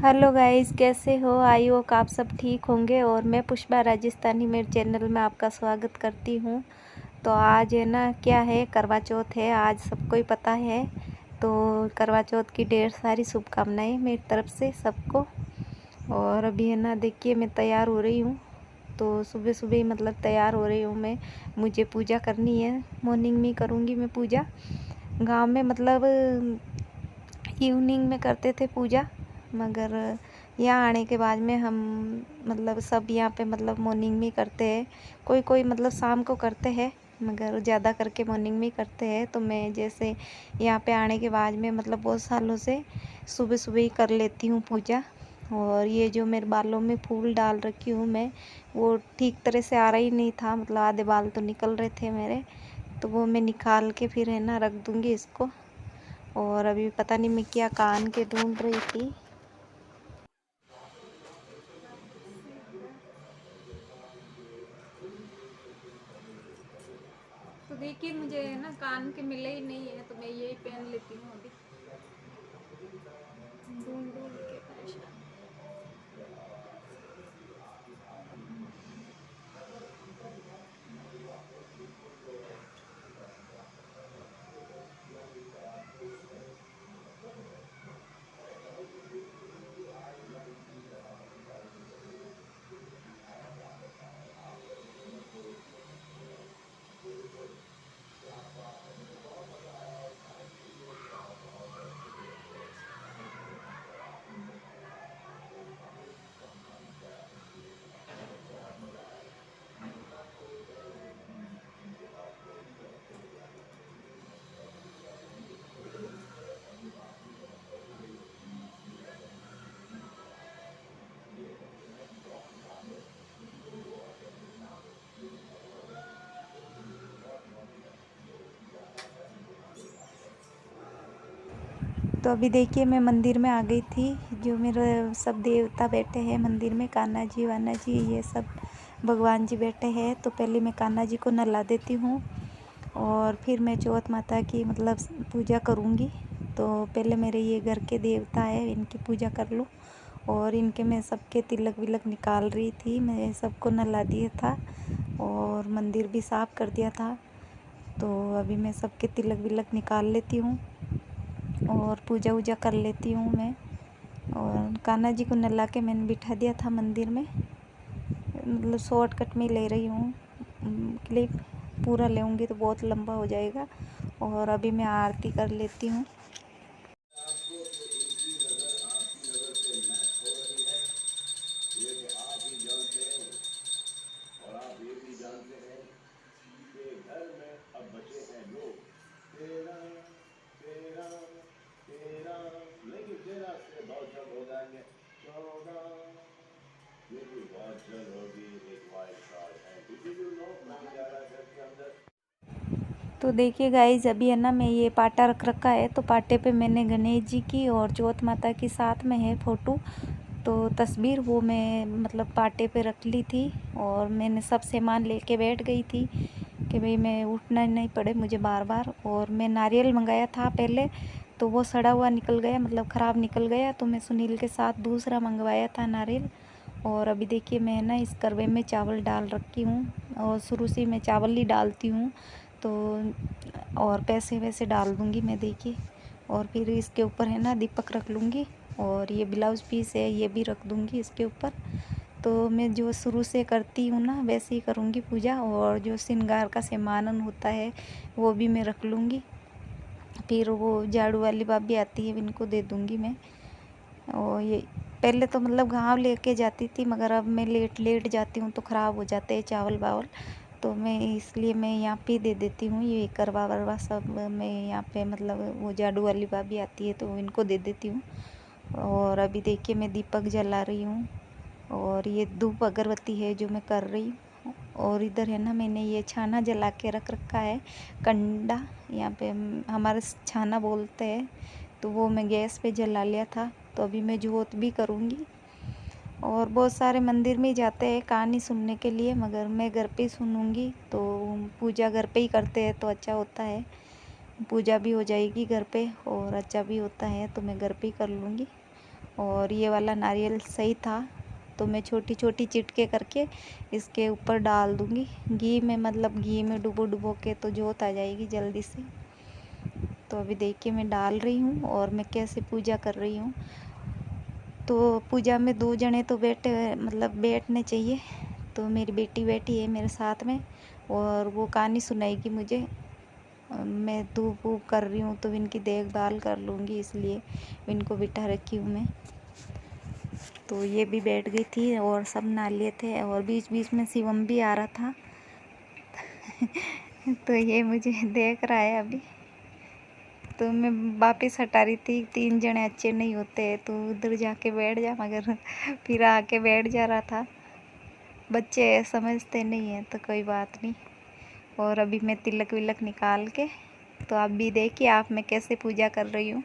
Hello guys, कैसे हो? I hope आप सब ठीक होंगे। और मैं पुष्पा राजस्थानी मेरे चैनल में आपका स्वागत करती हूँ। तो आज है ना, क्या है, करवा चौथ है आज, सबको ही पता है। तो करवा चौथ की ढेर सारी शुभकामनाएं मेरी तरफ से सबको। और अभी है ना, देखिए मैं तैयार हो रही हूँ। तो सुबह सुबह ही मतलब तैयार हो रही हूँ मैं। मुझे पूजा करनी है, मॉर्निंग में करूँगी मैं पूजा। गाँव में मतलब इवनिंग में करते थे पूजा, मगर यहाँ आने के बाद में हम मतलब सब यहाँ पे मतलब मॉर्निंग में करते हैं। कोई कोई मतलब शाम को करते हैं, मगर ज़्यादा करके मॉर्निंग में करते हैं। तो मैं जैसे यहाँ पे आने के बाद में मतलब बहुत सालों से सुबह सुबह ही कर लेती हूँ पूजा। और ये जो मेरे बालों में फूल डाल रखी हूँ मैं, वो ठीक तरह से आ रहा ही नहीं था, मतलब आधे बाल तो निकल रहे थे मेरे। तो वो मैं निकाल के फिर है ना रख दूँगी इसको। और अभी पता नहीं मैं क्या कान के ढूंढ रही थी। तो देखिए मुझे ना कान के मिले ही नहीं है, तो मैं यही पहन लेती हूँ अभी, ढूंढ ढूंढ के परेशान। तो अभी देखिए मैं मंदिर में आ गई थी। जो मेरे सब देवता बैठे हैं मंदिर में, कान्हा जी वाना जी, ये सब भगवान जी बैठे हैं। तो पहले मैं कान्हा जी को नहला देती हूँ और फिर मैं चौथ माता की मतलब पूजा करूँगी। तो पहले मेरे ये घर के देवता है, इनकी पूजा कर लूँ। और इनके मैं सबके तिलक विलक निकाल रही थी, मैं सबको नहला दिया था और मंदिर भी साफ़ कर दिया था। तो अभी मैं सबके तिलक विलक निकाल लेती हूँ और पूजा वूजा कर लेती हूँ मैं। और कान्हा जी को नहला के मैंने बिठा दिया था मंदिर में, मतलब शॉर्टकट में ले रही हूँ क्लिप। पूरा लेऊँगी तो बहुत लंबा हो जाएगा। और अभी मैं आरती कर लेती हूँ। और आप ये भी जानते हैं कि घर में अब बचे हैं लोग 13 13 13, लेकिन 13 से बहुत जल्द हो जाएंगे 14, ये भी बहुत जल्द होगी। एक वाइल्ड कार्ड है, डिड यू नो कौन जा रहा है घर के अंदर। तो देखिए गाइज, अभी है ना मैं ये पाटा रख रखा है। तो पाटे पे मैंने गणेश जी की और चौथ माता की साथ में है फ़ोटो। तो तस्वीर वो मैं मतलब पाटे पे रख ली थी और मैंने सब सामान लेके बैठ गई थी कि भाई मैं उठना नहीं पड़े मुझे बार बार। और मैं नारियल मंगाया था पहले, तो वो सड़ा हुआ निकल गया, मतलब ख़राब निकल गया। तो मैं सुनील के साथ दूसरा मंगवाया था नारियल। और अभी देखिए मैं ना इस करवे में चावल डाल रखी हूँ, और शुरू से मैं चावल ही डालती हूँ। तो और पैसे वैसे डाल दूँगी मैं, देखिए। और फिर इसके ऊपर है ना दीपक रख लूँगी। और ये ब्लाउज़ पीस है, ये भी रख दूँगी इसके ऊपर। तो मैं जो शुरू से करती हूँ ना वैसे ही करूँगी पूजा। और जो श्रृंगार का सामान होता है वो भी मैं रख लूँगी। फिर वो झाड़ू वाली भाभी आती है, इनको दे दूँगी मैं। और ये पहले तो मतलब गाँव लेके जाती थी, मगर अब मैं लेट लेट जाती हूँ तो ख़राब हो जाते हैं चावल वावल। तो मैं इसलिए मैं यहाँ पे दे देती हूँ, ये करवा वरवा सब मैं यहाँ पे मतलब वो झाड़ू वाली भाभी आती है तो इनको दे देती हूँ। और अभी देखिए मैं दीपक जला रही हूँ और ये धूप अगरबत्ती है जो मैं कर रही हूँ। और इधर है ना मैंने ये छाना जला के रख रखा है, कंडा, यहाँ पे हमारे छाना बोलते हैं। तो वो मैं गैस पे जला लिया था। तो अभी मैं जोत भी करूँगी। और बहुत सारे मंदिर में जाते हैं कहानी सुनने के लिए, मगर मैं घर पे ही सुनूँगी। तो पूजा घर पे ही करते हैं तो अच्छा होता है, पूजा भी हो जाएगी घर पे और अच्छा भी होता है, तो मैं घर पे ही कर लूँगी। और ये वाला नारियल सही था, तो मैं छोटी छोटी चिटके करके इसके ऊपर डाल दूँगी घी में, मतलब घी में डुबो के, तो जोत आ जाएगी जल्दी से। तो अभी देखिए मैं डाल रही हूँ और मैं कैसे पूजा कर रही हूँ। तो पूजा में 2 जने तो बैठने चाहिए। तो मेरी बेटी बैठी है मेरे साथ में और वो कहानी सुनाएगी मुझे। मैं धूप वूप कर रही हूँ तो इनकी देखभाल कर लूँगी, इसलिए इनको बिठा रखी हूँ मैं। तो ये भी बैठ गई थी और सब नहा लिए थे और बीच बीच में शिवम भी आ रहा था। तो ये मुझे देख रहा है अभी। तो मैं वापस हटा रही थी, 3 जने अच्छे नहीं होते, तो उधर जाके बैठ जा, मगर फिर आके बैठ जा रहा था। बच्चे समझते नहीं हैं तो कोई बात नहीं। और अभी मैं तिलक विलक निकाल के, तो आप भी देखिए आप मैं कैसे पूजा कर रही हूँ।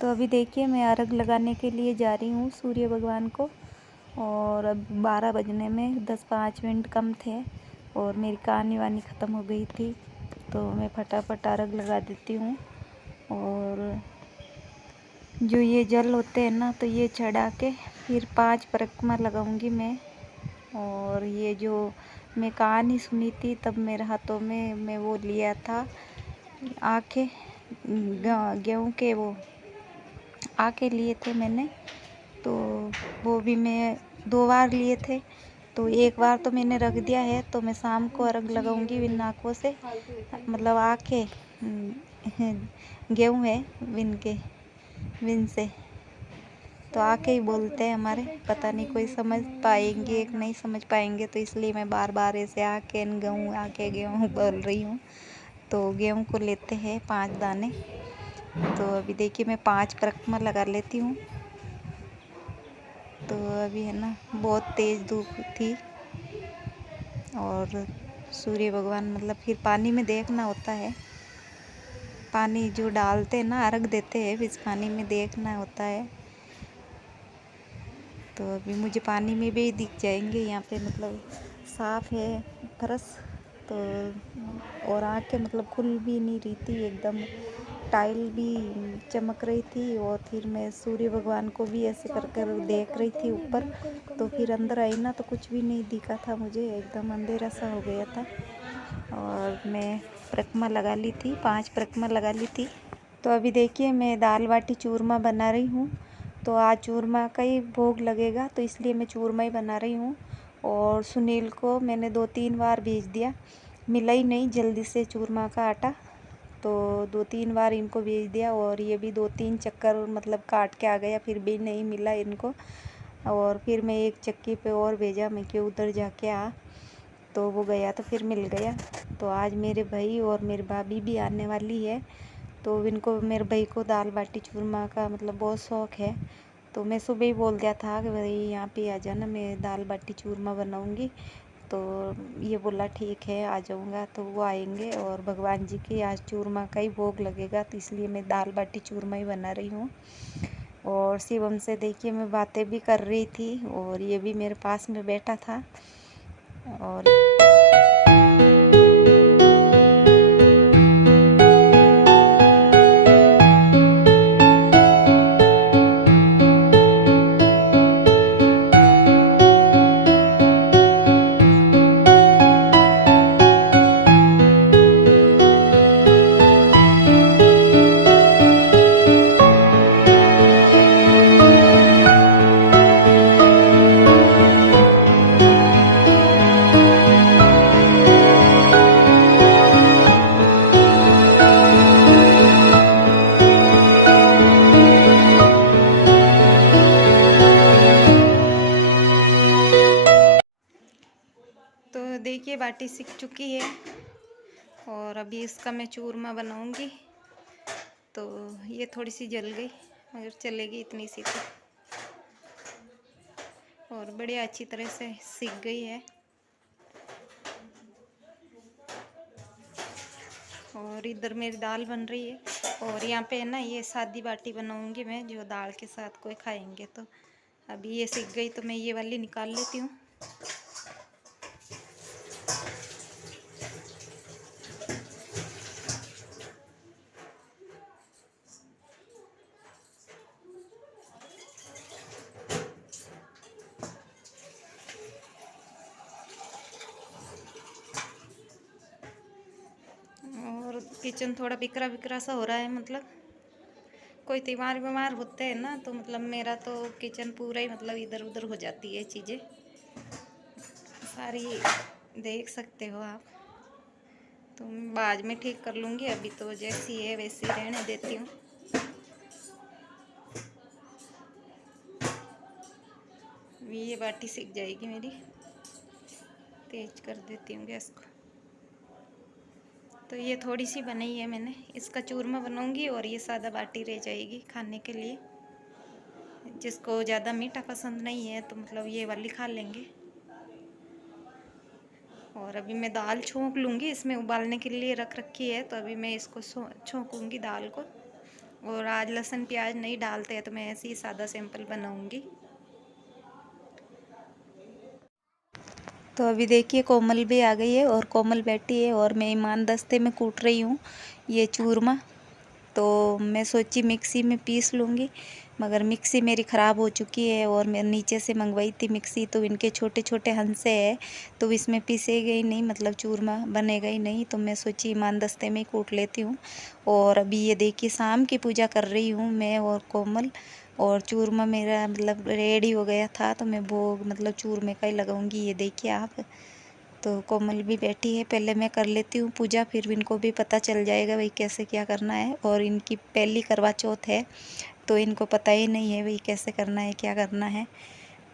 तो अभी देखिए मैं अर्घ लगाने के लिए जा रही हूँ सूर्य भगवान को। और अब 12 बजने में 10-5 मिनट कम थे और मेरी कहानी वानी ख़त्म हो गई थी, तो मैं फटाफट अर्घ लगा देती हूँ। और जो ये जल होते हैं ना, तो ये चढ़ा के फिर 5 परिक्रमा लगाऊंगी मैं। और ये जो मैं कहानी सुनी थी तब मेरे हाथों में मैं वो लिया था आके गेहूँ के, वो आके लिए थे मैंने, तो वो भी मैं 2 बार लिए थे। तो एक बार तो मैंने रख दिया है, तो मैं शाम को अर्घ लगाऊंगी विन आँखों से, मतलब आके गेहूँ है विन से, तो आके ही बोलते हैं हमारे, पता नहीं कोई समझ पाएंगे कि नहीं समझ पाएंगे, तो इसलिए मैं बार बार ऐसे आके गेहूँ बोल रही हूँ। तो गेहूँ को लेते हैं 5 दाने। तो अभी देखिए मैं 5 परिक्रमा लगा लेती हूँ। तो अभी है ना बहुत तेज़ धूप थी और सूर्य भगवान, मतलब फिर पानी में देखना होता है, पानी जो डालते हैं ना अर्घ देते हैं, फिर पानी में देखना होता है। तो अभी मुझे पानी में भी दिख जाएंगे यहाँ पे, मतलब साफ है फर्श तो, और आँखें मतलब खुल भी नहीं रही थी एकदम, टाइल भी चमक रही थी। और फिर मैं सूर्य भगवान को भी ऐसे कर कर देख रही थी ऊपर, तो फिर अंदर आई ना तो कुछ भी नहीं दिखा था मुझे, एकदम अंधेरा सा हो गया था। और मैं परिक्रमा लगा ली थी, 5 परिक्रमा लगा ली थी। तो अभी देखिए मैं दाल बाटी चूरमा बना रही हूँ। तो आज चूरमा का ही भोग लगेगा तो इसलिए मैं चूरमा ही बना रही हूँ। और सुनील को मैंने 2-3 बार भेज दिया, मिला ही नहीं जल्दी से चूरमा का आटा, तो 2-3 बार इनको भेज दिया। और ये भी 2-3 चक्कर मतलब काट के आ गया, फिर भी नहीं मिला इनको। और फिर मैं एक चक्की पे और भेजा, मैं कि उधर जाके आ, तो वो गया तो फिर मिल गया। तो आज मेरे भाई और मेरी भाभी भी आने वाली है, तो इनको, मेरे भाई को दाल बाटी चूरमा का मतलब बहुत शौक़ है। तो मैं सुबह ही बोल दिया था कि भाई यहाँ पे आ जाना, मैं दाल बाटी चूरमा बनाऊँगी। तो ये बोला ठीक है आ जाऊँगा, तो वो आएंगे। और भगवान जी की आज चूरमा का ही भोग लगेगा, तो इसलिए मैं दाल बाटी चूरमा ही बना रही हूँ। और शिवम से देखिए मैं बातें भी कर रही थी, और ये भी मेरे पास में बैठा था। और तो देखिए बाटी सिक चुकी है, और अभी इसका मैं चूरमा बनाऊंगी। तो ये थोड़ी सी जल गई मगर चलेगी इतनी सी तो, और बड़ी अच्छी तरह से सिक गई है। और इधर मेरी दाल बन रही है, और यहाँ पे है ना ये सादी बाटी बनाऊंगी मैं, जो दाल के साथ कोई खाएंगे। तो अभी ये सिक गई तो मैं ये वाली निकाल लेती हूँ। और किचन थोड़ा बिखरा बिखरा सा हो रहा है, मतलब कोई त्योहार बीमार होते हैं ना, तो मतलब मेरा तो किचन पूरा ही मतलब इधर उधर हो जाती है चीज़ें सारी, देख सकते हो आप। तो मैं बाद में ठीक कर लूँगी, अभी तो जैसी है वैसी रहने देती हूँ। ये बाटी सिक जाएगी मेरी, तेज कर देती हूँ गैस को। तो ये थोड़ी सी बनाई है मैंने, इसका चूरमा बनाऊंगी, और ये सादा बाटी रह जाएगी खाने के लिए। जिसको ज़्यादा मीठा पसंद नहीं है तो मतलब ये वाली खा लेंगे। और अभी मैं दाल छोंक लूँगी, इसमें उबालने के लिए रख रखी है, तो अभी मैं इसको छोंकूँगी दाल को। और आज लहसुन प्याज नहीं डालते हैं, तो मैं ऐसे ही सादा सिंपल बनाऊँगी। तो अभी देखिए कोमल भी आ गई है, और कोमल बैठी है, और मैं ईमान दस्ते में कूट रही हूँ ये चूरमा। तो मैं सोची मिक्सी में पीस लूँगी, मगर मिक्सी मेरी ख़राब हो चुकी है, और मैं नीचे से मंगवाई थी मिक्सी, तो इनके छोटे छोटे हंसे है, तो इसमें पीसेगा ही नहीं, मतलब चूरमा बनेगा ही नहीं। तो मैं सोची ईमान दस्ते में ही कूट लेती हूँ। और अभी ये देखिए शाम की पूजा कर रही हूँ मैं और कोमल, और चूरमा मेरा मतलब रेडी हो गया था, तो मैं भोग मतलब चूरमे का ही लगाऊंगी। ये देखिए आप, तो कोमल भी बैठी है। पहले मैं कर लेती हूँ पूजा, फिर इनको भी पता चल जाएगा भाई कैसे क्या करना है। और इनकी पहली करवा चौथ है, तो इनको पता ही नहीं है भाई कैसे करना है, क्या करना है।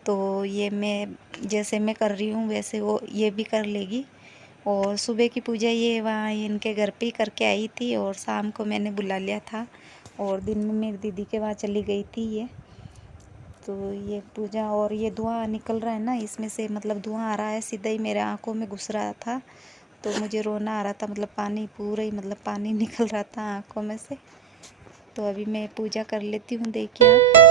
तो ये मैं जैसे मैं कर रही हूँ वैसे वो ये भी कर लेगी। और सुबह की पूजा ये वहाँ इनके घर पे ही करके आई थी, और शाम को मैंने बुला लिया था, और दिन में मेरी दीदी के वहाँ चली गई थी ये। तो ये पूजा, और ये धुआं निकल रहा है ना, इसमें से मतलब धुआं आ रहा है, सीधा ही मेरे आँखों में घुस रहा था, तो मुझे रोना आ रहा था, मतलब पानी पूरा ही मतलब पानी निकल रहा था आँखों में से। तो अभी मैं पूजा कर लेती हूँ, देखिए आप।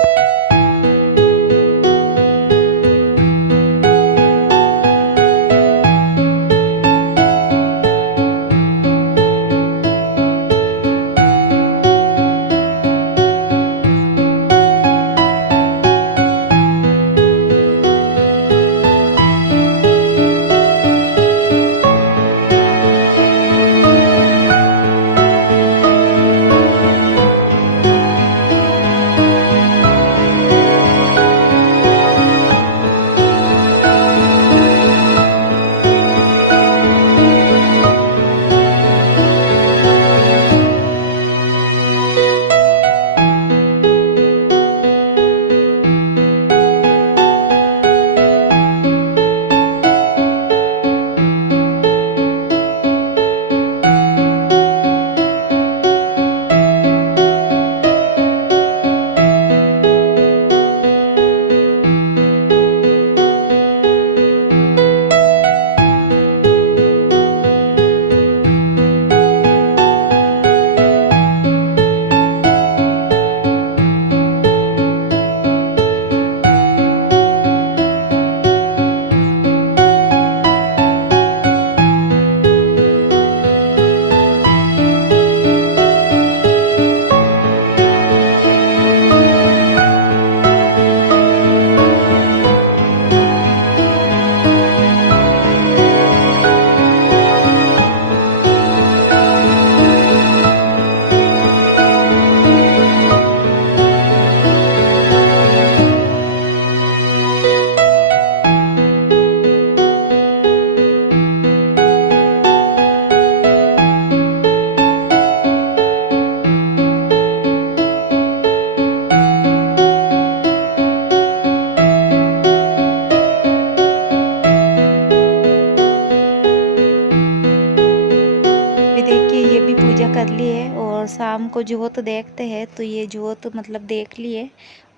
कर लिए और शाम को जोत देखते हैं, तो ये जोत मतलब देख लिए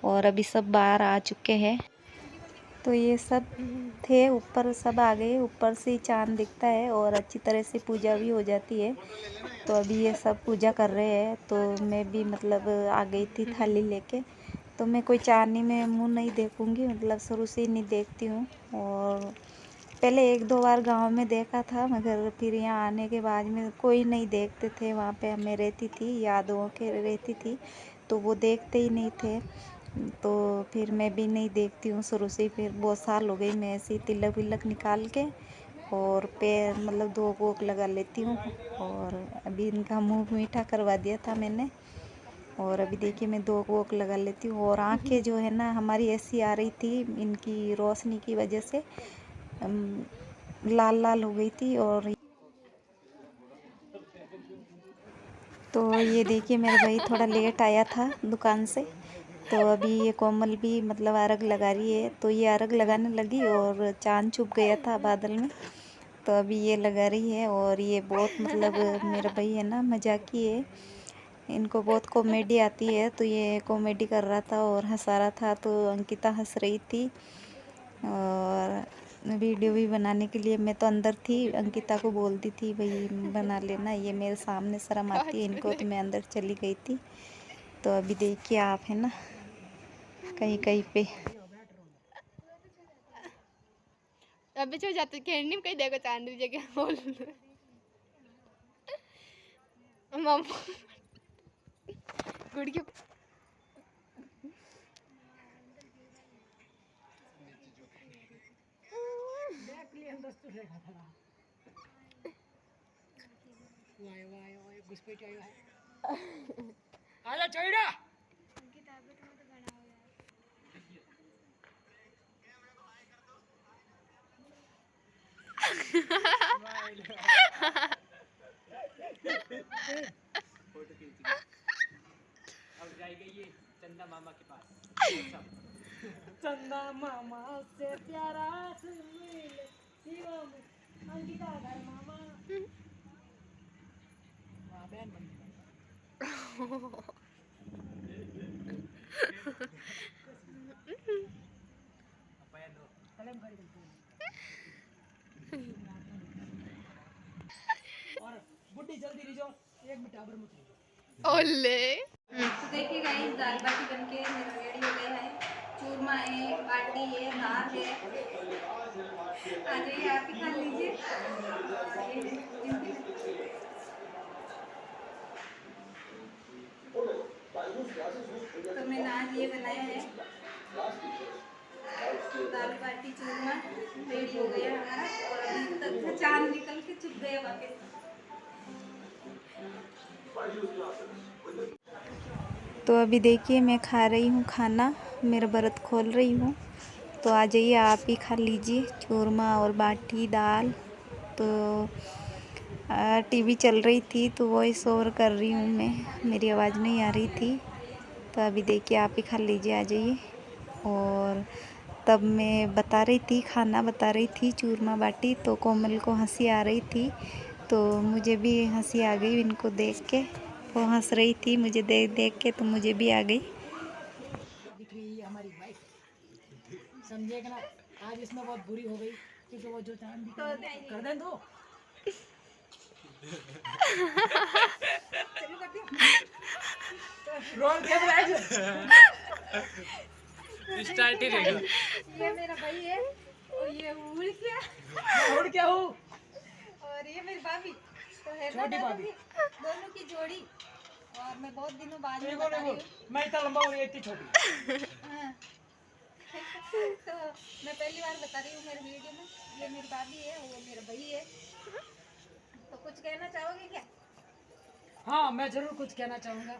और अभी सब बाहर आ चुके हैं। तो ये सब थे ऊपर, सब आ गए, ऊपर से चांद दिखता है और अच्छी तरह से पूजा भी हो जाती है। तो अभी ये सब पूजा कर रहे हैं, तो मैं भी मतलब आ गई थी थाली लेके। तो मैं कोई चांदनी में मुंह नहीं देखूंगी, मतलब शुरू से ही नहीं देखती हूँ। और पहले 1-2 बार गांव में देखा था, मगर फिर यहाँ आने के बाद में कोई नहीं देखते थे। वहाँ पे मैं रहती थी, यादों के रहती थी, तो वो देखते ही नहीं थे। तो फिर मैं भी नहीं देखती हूँ शुरू से। फिर बहुत साल हो गई मैं ऐसे तिलक विलक निकाल के और पैर मतलब 2 वोक लगा लेती हूँ। और अभी इनका मुंह मीठा करवा दिया था मैंने, और अभी देखिए मैं 2 वोक लगा लेती हूँ। और आंखें जो है ना हमारी ऐसी आ रही थी, इनकी रोशनी की वजह से लाल लाल हो गई थी। और तो ये देखिए मेरा भाई थोड़ा लेट आया था दुकान से, तो अभी ये कोमल भी मतलब अर्घ लगा रही है। तो ये अर्घ लगाने लगी और चांद छुप गया था बादल में, तो अभी ये लगा रही है। और ये बहुत मतलब मेरा भाई है ना मजाकी है, इनको बहुत कॉमेडी आती है, तो ये कॉमेडी कर रहा था और हंसा रहा था। तो अंकिता हंस रही थी और वीडियो भी बनाने के लिए मैं तो अंदर थी, अंकिता को बोलती थी भाई बना लेना, ये मेरे सामने शर्म आती है इनको, तो मैं अंदर चली गई थी। तो अभी देखिए आप है ना कहीं कहीं पे अबे चल जाते खेलने में कहीं देखो चांदी जगह बोल मम्मा गुड़ के आजा चोइड़ा अब जाएगा ये चंदा मामा के पास। चंदा मामा से प्यारा सुनील शिवम अंकिता घर मामा बहन बन और बुड्ढी जल्दी लीजो 1 मिनट आबर मत लीजो। ओले तो देखिए गाइस दाल बाटी बनके मेरा रेडी हो गया है। चूरमा है, बाटी है, दाल है, आ जाइए आप ही खा लीजिए। तो मैंने आज ये बनाया है दाल बाटी चूरमा, रेडी हो गया हमारा। और अभी तक चांद निकल के छुप गया वापस। तो अभी देखिए मैं खा रही हूँ खाना, मेरा व्रत खोल रही हूँ। तो आ जाइए आप ही खा लीजिए चूरमा और बाटी दाल। तो टीवी चल रही थी तो वॉइस ओवर कर रही हूँ मैं, मेरी आवाज़ नहीं आ रही थी। तो अभी देखिए आप ही खा लीजिए, आ जाइए। और तब मैं बता रही थी, खाना बता रही थी चूरमा बाटी, तो कोमल को हंसी आ रही थी, तो मुझे भी हंसी आ गई इनको देख के। वो हंस रही थी मुझे देख देख के, तो मुझे भी आ गई। दिख रही है हमारी वाइफ, समझेगा ना। आज इसमें बहुत बुरी हो गई क्योंकि वो जो चांद भी कर दें तो रोल कैमरा स्टार्ट ही रहेगा। ये मेरा भाई है और ये और क्या हूँ और ये मेरी भाभी, तो है ना छोटी भाभी, दोनों की जोड़ी। और मैं बहुत दिनों बाद में बता रही हूँ। मैं इतना लंबा हूँ, ये इतनी छोटी। हाँ। तो मैं पहली बार बता रही हूँ मेरे वीडियो में, ये मेरी भाभी है, वो मेरा भाई है। तो कुछ कहना चाहोगे क्या? हाँ मैं जरूर कुछ कहना चाहूँगा।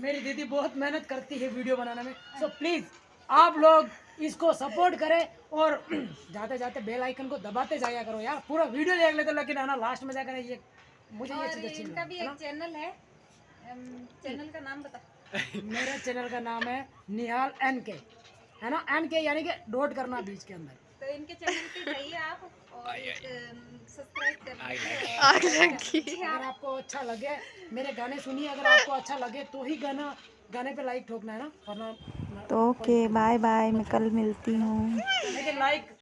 मेरी दीदी बहुत मेहनत करती है वीडियो बनाने में, सो प्लीज़ आप लोग इसको सपोर्ट करें और जाते जाते बेल आइकन को दबाते जाया करो यार। पूरा वीडियो देख लेते, लेकिन है ना लास्ट में जाकर ये मुझे ये चीज़ अच्छी इनका भी लगी, है एक चैनल है, चैनल का नाम बता। मेरे चैनल का नाम है निहाल NK, है ना। NK यानी कि डॉट करना बीच के अंदर। तो इनके चैनल पे जाइए आप और सब्सक्राइब करना। आग लगी। अगर आपको अच्छा लगे मेरे गाने सुनिए, अगर आपको अच्छा लगे तो ही गाने पे लाइक ठोकना है ना, वरना तो ओके, बाय बाय, मैं कल मिलती हूँ। लेकिन लाइक